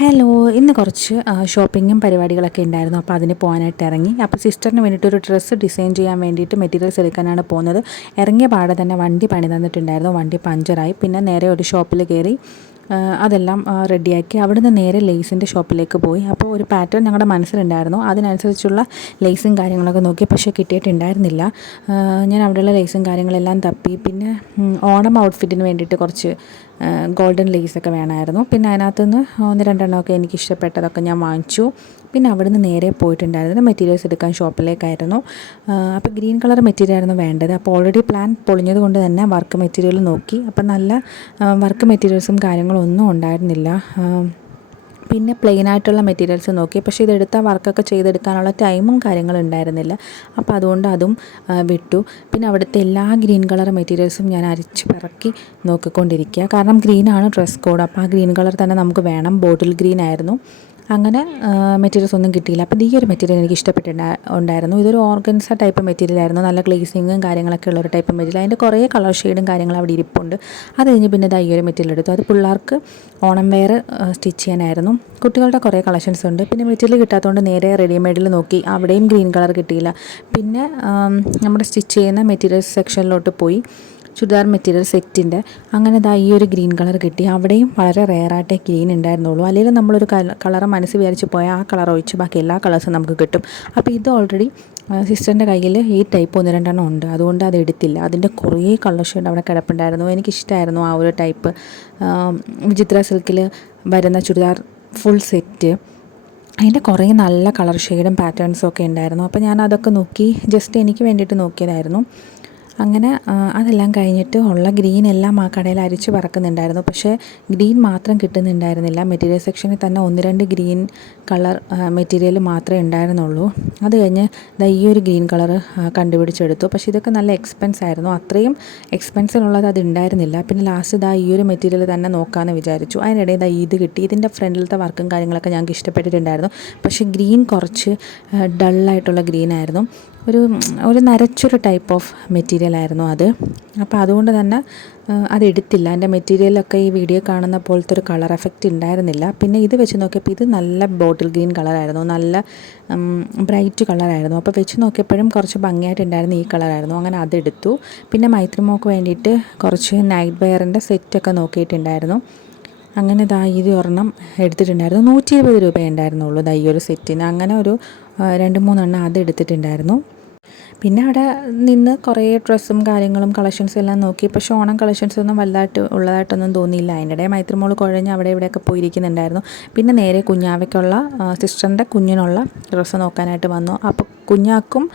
Hello, ഇന്ന് കുറച്ച് ഷോപ്പിങ്ങും പരിപാടികളൊക്കെ ഉണ്ടായിരുന്നു. അപ്പോൾ അതിന് പോകാനായിട്ട് ഇറങ്ങി. അപ്പോൾ സിസ്റ്ററിന് വേണ്ടിയിട്ട് ഒരു ഡ്രസ്സ് ഡിസൈൻ ചെയ്യാൻ വേണ്ടിയിട്ട് മെറ്റീരിയൽസ് എടുക്കാനാണ് പോകുന്നത്. ഇറങ്ങിയ പാടെ തന്നെ വണ്ടി പണി തന്നിട്ടുണ്ടായിരുന്നു. വണ്ടി പഞ്ചറായി. പിന്നെ നേരെ ഒരു ഷോപ്പിൽ കയറി അതെല്ലാം റെഡിയാക്കി അവിടുന്ന് നേരെ ലേസിൻ്റെ ഷോപ്പിലേക്ക് പോയി. അപ്പോൾ ഒരു പാറ്റേൺ ഞങ്ങളുടെ മനസ്സിലുണ്ടായിരുന്നു. അതിനനുസരിച്ചുള്ള ലേസും കാര്യങ്ങളൊക്കെ നോക്കി, പക്ഷേ കിട്ടിയിട്ടുണ്ടായിരുന്നില്ല. ഞാൻ അവിടെയുള്ള ലേസും കാര്യങ്ങളെല്ലാം തപ്പി. പിന്നെ ഓണം ഔട്ട്ഫിറ്റിന് വേണ്ടിയിട്ട് കുറച്ച് ഗോൾഡൻ ലേസൊക്കെ വേണമായിരുന്നു. പിന്നെ അതിനകത്തുനിന്ന് ഒന്ന് രണ്ടെണ്ണമൊക്കെ എനിക്ക് ഇഷ്ടപ്പെട്ടതൊക്കെ ഞാൻ വാങ്ങിച്ചു. പിന്നെ അവിടുന്ന് നേരെ പോയിട്ടുണ്ടായിരുന്നത് മെറ്റീരിയൽസ് എടുക്കാൻ ഷോപ്പിലേക്കായിരുന്നു. അപ്പോൾ ഗ്രീൻ കളർ മെറ്റീരിയൽ ആയിരുന്നു വേണ്ടത്. അപ്പോൾ ഓൾറെഡി പ്ലാൻ പൊളിഞ്ഞത് കൊണ്ട് തന്നെ വർക്ക് മെറ്റീരിയൽ നോക്കി. അപ്പം നല്ല വർക്ക് മെറ്റീരിയൽസും കാര്യങ്ങളും ഒന്നും ഉണ്ടായിരുന്നില്ല. പിന്നെ പ്ലെയിൻ ആയിട്ടുള്ള മെറ്റീരിയൽസ് നോക്കി, പക്ഷേ ഇതെടുത്താൽ വർക്കൊക്കെ ചെയ്തെടുക്കാനുള്ള ടൈമും കാര്യങ്ങളും ഉണ്ടായിരുന്നില്ല. അപ്പോൾ അതുകൊണ്ട് അതും വിട്ടു. പിന്നെ അവിടുത്തെ എല്ലാ ഗ്രീൻ കളർ മെറ്റീരിയൽസും ഞാൻ അരിച്ച് പിറക്കി നോക്കിക്കൊണ്ടിരിക്കുക. കാരണം ഗ്രീനാണ് ഡ്രസ് കോഡ്. അപ്പോൾ ആ ഗ്രീൻ കളർ തന്നെ നമുക്ക് വേണം. ബോട്ടിൽ ഗ്രീൻ ആയിരുന്നു. അങ്ങനെ മെറ്റീരിയൽസ് ഒന്നും കിട്ടിയില്ല. അപ്പോൾ ഈ ഒരു മെറ്റീരിയൽ എനിക്ക് ഇഷ്ടപ്പെട്ടിട്ടുണ്ടായിരുന്നു. ഇതൊരു ഓർഗൻസ ടൈപ്പ് മെറ്റീരിയൽ ആയിരുന്നു. നല്ല ഗ്ലേസിങ്ങും കാര്യങ്ങളൊക്കെ ഉള്ളൊരു ടൈപ്പ് മെറ്റീരിയൽ. അതിൻ്റെ കുറേ കളർ ഷെയ്ഡും കാര്യങ്ങളും അവിടെ ഇരിപ്പുണ്ട്. അത് കഴിഞ്ഞ് പിന്നെ ഈ ഒരു മെറ്റീരിയൽ എടുത്തു. അത് പിള്ളേർക്ക് ഓണം വെയർ സ്റ്റിച്ച് ചെയ്യാനായിരുന്നു. കുട്ടികളുടെ കുറേ കളക്ഷൻസ് ഉണ്ട്. പിന്നെ മെറ്റീരിയൽ കിട്ടാത്തതുകൊണ്ട് നേരെ റെഡിമെയ്ഡിൽ നോക്കി. അവിടെയും ഗ്രീൻ കളർ കിട്ടിയില്ല. പിന്നെ നമ്മുടെ സ്റ്റിച്ച് ചെയ്യുന്ന മെറ്റീരിയൽസ് സെക്ഷനിലോട്ട് പോയി. ചുരിദാർ മെറ്റീരിയൽ സെറ്റിൻ്റെ അങ്ങനെ ഈ ഒരു ഗ്രീൻ കളർ കിട്ടി. അവിടെയും വളരെ റെയറായിട്ടേ ഗ്രീൻ ഉണ്ടായിരുന്നുള്ളൂ. അല്ലെങ്കിൽ നമ്മളൊരു കളർ മനസ്സ് വിചാരിച്ച് പോയാൽ ആ കളർ ഒഴിച്ച് ബാക്കി എല്ലാ കളേഴ്സും നമുക്ക് കിട്ടും. അപ്പോൾ ഇത് ഓൾറെഡി സിസ്റ്ററിൻ്റെ കയ്യിൽ ഈ ടൈപ്പ് ഒന്ന് രണ്ടെണ്ണം ഉണ്ട്. അതുകൊണ്ട് അത് എടുത്തില്ല. അതിൻ്റെ കുറേ കളർ ഷെയ്ഡ് അവിടെ കിടപ്പുണ്ടായിരുന്നു. എനിക്കിഷ്ടമായിരുന്നു ആ ഒരു ടൈപ്പ് വിചിത്ര സിൽക്കിൽ വരുന്ന ചുരിദാർ ഫുൾ സെറ്റ്. അതിൻ്റെ കുറേ നല്ല കളർ ഷെയ്ഡും പാറ്റേൺസും ഒക്കെ ഉണ്ടായിരുന്നു. അപ്പോൾ ഞാൻ അതൊക്കെ നോക്കി, ജസ്റ്റ് എനിക്ക് വേണ്ടിയിട്ട് നോക്കിയതായിരുന്നു. അങ്ങനെ അതെല്ലാം കഴിഞ്ഞിട്ട് ഉള്ള ഗ്രീൻ എല്ലാം ആ കടയിൽ അരിച്ച് പറക്കുന്നുണ്ടായിരുന്നു. പക്ഷേ ഗ്രീൻ മാത്രം കിട്ടുന്നുണ്ടായിരുന്നില്ല. മെറ്റീരിയൽ സെക്ഷനിൽ തന്നെ ഒന്ന് രണ്ട് ഗ്രീൻ കളർ മെറ്റീരിയൽ മാത്രമേ ഉണ്ടായിരുന്നുള്ളൂ. അത് കഴിഞ്ഞ് ഈ ഒരു ഗ്രീൻ കളർ കണ്ടുപിടിച്ചെടുത്തു. പക്ഷേ ഇതൊക്കെ നല്ല എക്സ്പെൻസ് ആയിരുന്നു. അത്രയും എക്സ്പെൻസിനുള്ളത് അത് ഉണ്ടായിരുന്നില്ല. പിന്നെ ലാസ്റ്റ് ഈ ഒരു മെറ്റീരിയൽ തന്നെ നോക്കാമെന്ന് വിചാരിച്ചു. അതിനിടയിൽ ഇത് കിട്ടി. ഇതിൻ്റെ ഫ്രണ്ടിലത്തെ വർക്കും കാര്യങ്ങളൊക്കെ ഞങ്ങൾക്ക് ഇഷ്ടപ്പെട്ടിട്ടുണ്ടായിരുന്നു. പക്ഷേ ഗ്രീൻ കുറച്ച് ഡള്ളായിട്ടുള്ള ഗ്രീൻ ആയിരുന്നു. ഒരു നരച്ചൊരു ടൈപ്പ് ഓഫ് മെറ്റീരിയൽ ആയിരുന്നു അത്. അപ്പോൾ അതുകൊണ്ട് തന്നെ അതെടുത്തില്ല. എൻ്റെ മെറ്റീരിയലൊക്കെ ഈ വീഡിയോ കാണുന്ന പോലത്തെ ഒരു കളർ എഫക്റ്റ് ഉണ്ടായിരുന്നില്ല. പിന്നെ ഇത് വെച്ച് നോക്കിയപ്പോൾ ഇത് നല്ല ബോട്ടിൽ ഗ്രീൻ കളറായിരുന്നു. നല്ല ബ്രൈറ്റ് കളറായിരുന്നു. അപ്പോൾ വെച്ച് നോക്കിയപ്പോഴും കുറച്ച് ഭംഗിയായിട്ടുണ്ടായിരുന്ന ഈ കളറായിരുന്നു. അങ്ങനെ അതെടുത്തു. പിന്നെ മൈത്രിമോൾക്ക് വേണ്ടിയിട്ട് കുറച്ച് നൈറ്റ് വെയറിൻ്റെ സെറ്റൊക്കെ നോക്കിയിട്ടുണ്ടായിരുന്നു. അങ്ങനെ ഇത് ഒരെണ്ണം എടുത്തിട്ടുണ്ടായിരുന്നു. 120 രൂപ ഉണ്ടായിരുന്നുള്ളൂ ഈ ഒരു സെറ്റിന്. അങ്ങനെ ഒരു 2-3 അത് എടുത്തിട്ടുണ്ടായിരുന്നു. പിന്നെ അവിടെ നിന്ന് കുറേ ഡ്രസ്സും കാര്യങ്ങളും കളക്ഷൻസും എല്ലാം നോക്കി. പക്ഷേ ഓണം കളക്ഷൻസൊന്നും വലുതായിട്ട് ഉള്ളതായിട്ടൊന്നും തോന്നിയില്ല. അതിനിടെ മൈത്രിമോൾ കുഴഞ്ഞ് അവിടെ ഇവിടെയൊക്കെ പോയിരിക്കുന്നുണ്ടായിരുന്നു. പിന്നെ നേരെ കുഞ്ഞാവയ്ക്കുള്ള സിസ്റ്ററിൻ്റെ കുഞ്ഞിനുള്ള ഡ്രസ്സ് നോക്കാനായിട്ട് വന്നു. അപ്പോൾ കുഞ്ഞാക്കും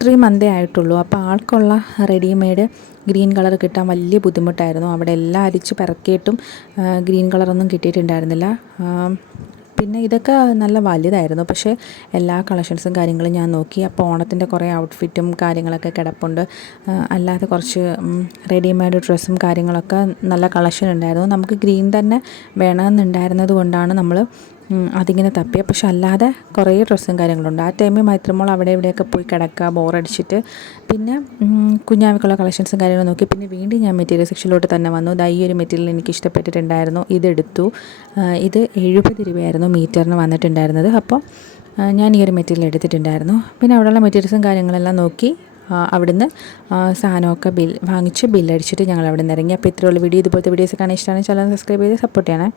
3 മന്തേ ആയിട്ടുള്ളൂ. അപ്പോൾ ആൾക്കുള്ള റെഡിമെയ്ഡ് ഗ്രീൻ കളർ കിട്ടാൻ വലിയ ബുദ്ധിമുട്ടായിരുന്നു. അവിടെ എല്ലാം അരിച്ച് പിറക്കിയിട്ടും ഗ്രീൻ കളറൊന്നും കിട്ടിയിട്ടുണ്ടായിരുന്നില്ല. പിന്നെ ഇതൊക്കെ നല്ല വലുതായിരുന്നു. പക്ഷേ എല്ലാ കളക്ഷൻസും കാര്യങ്ങളും ഞാൻ നോക്കി. അപ്പോൾ ഓണത്തിൻ്റെ കുറേ ഔട്ട്ഫിറ്റും കാര്യങ്ങളൊക്കെ കിടപ്പുണ്ട്. അല്ലാതെ കുറച്ച് റെഡിമെയ്ഡ് ഡ്രസ്സും കാര്യങ്ങളൊക്കെ നല്ല കളക്ഷൻ ഉണ്ടായിരുന്നു. നമുക്ക് ഗ്രീൻ തന്നെ വേണമെന്നുണ്ടായിരുന്നത് കൊണ്ടാണ് നമ്മൾ അതിങ്ങനെ തപ്പിയ. പക്ഷെ അല്ലാതെ കുറേ ഡ്രസ്സും കാര്യങ്ങളുണ്ട്. ആ ടൈമിൽ മൈത്രിമോൾ അവിടെ ഇവിടെയൊക്കെ പോയി കിടക്കുക ബോറടിച്ചിട്ട്. പിന്നെ കുഞ്ഞാവയ്ക്കുള്ള കളക്ഷൻസും കാര്യങ്ങളും നോക്കി. പിന്നെ വീണ്ടും ഞാൻ മെറ്റീരിയൽ സെക്ഷനിലോട്ട് തന്നെ വന്നു. ഈ ഒരു മെറ്റീരിയൽ എനിക്ക് ഇഷ്ടപ്പെട്ടിട്ടുണ്ടായിരുന്നു. ഇതെടുത്തു. ഇത് 70 രൂപയായിരുന്നു മീറ്ററിന് വന്നിട്ടുണ്ടായിരുന്നത്. അപ്പോൾ ഞാൻ ഈ ഒരു മെറ്റീരിയൽ എടുത്തിട്ടുണ്ടായിരുന്നു. പിന്നെ അവിടെയുള്ള മെറ്റീരിയൽസും കാര്യങ്ങളെല്ലാം നോക്കി അവിടുന്ന് സാധനമൊക്കെ വാങ്ങിച്ച് ബില്ലടിച്ചിട്ട് ഞങ്ങൾ അവിടെ നിന്ന് ഇറങ്ങി. അപ്പോൾ ഇത്രയുള്ള വീഡിയോ. ഇതുപോലത്തെ വീഡിയോസ് കാണാൻ ഇഷ്ടമാണ് ചാനൽ സബ്സ്ക്രൈബ് ചെയ്ത് സപ്പോർട്ട് ചെയ്യണേ.